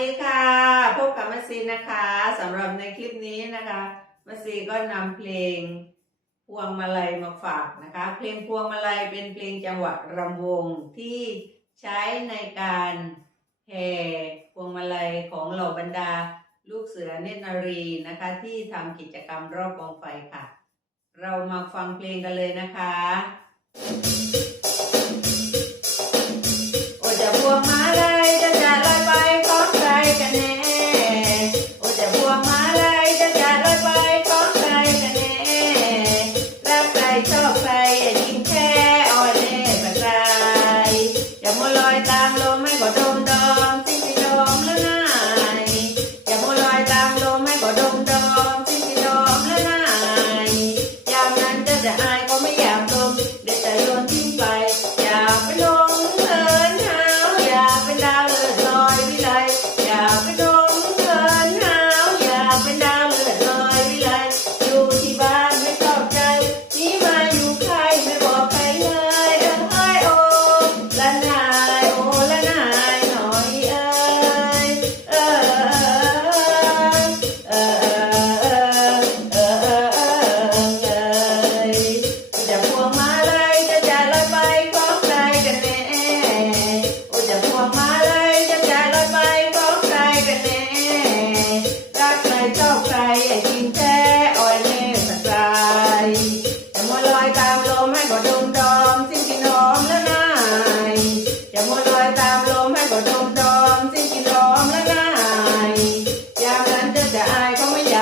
ดีค่ะพบกับมัสซีนะคะสำหรับในคลิปนี้นะคะมัสซีก็นำเพลงพวงมาลัยมาฝากนะคะ เพลงพวงมาลัยเป็นเพลงจังหวะรำวงที่ใช้ในการแห่พวงมาลัยของเหล่าบรรดา ลูกเสือเนตรนารีนะคะ ที่ทำกิจกรรมรอบกองไฟค่ะ เรามาฟังเพลงกันเลยนะคะ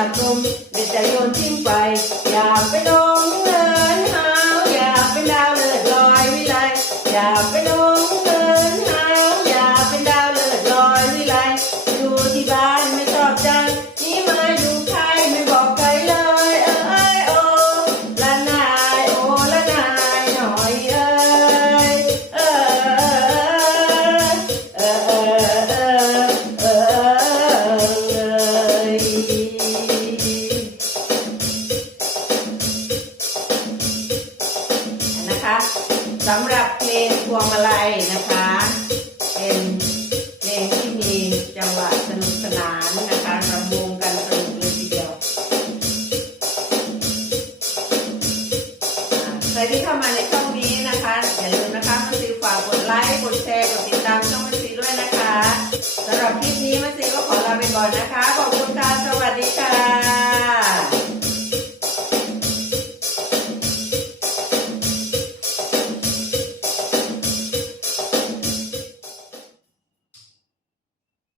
ายเขาไม่อยากดมเด็ดจะโยนทิ้งไป อยากไปลงเงินหาวอยากไปดาวเลือดลอยวิไลอย่าไป สำหรับเพลงพวงมาลัยนะคะ เป็นเพลงที่มีจังหวะสนุกสนานนะคะรำวงกันสนุกเลยทีเดียวใครที่เข้ามาในช่องนี้นะคะอย่าลืมนะคะมาซีฝากกดไลค์กดแชร์กดติดตามช่องมาซีด้วยนะคะสำหรับคลิปนี้มาซีก็ขอลาไปก่อนนะคะ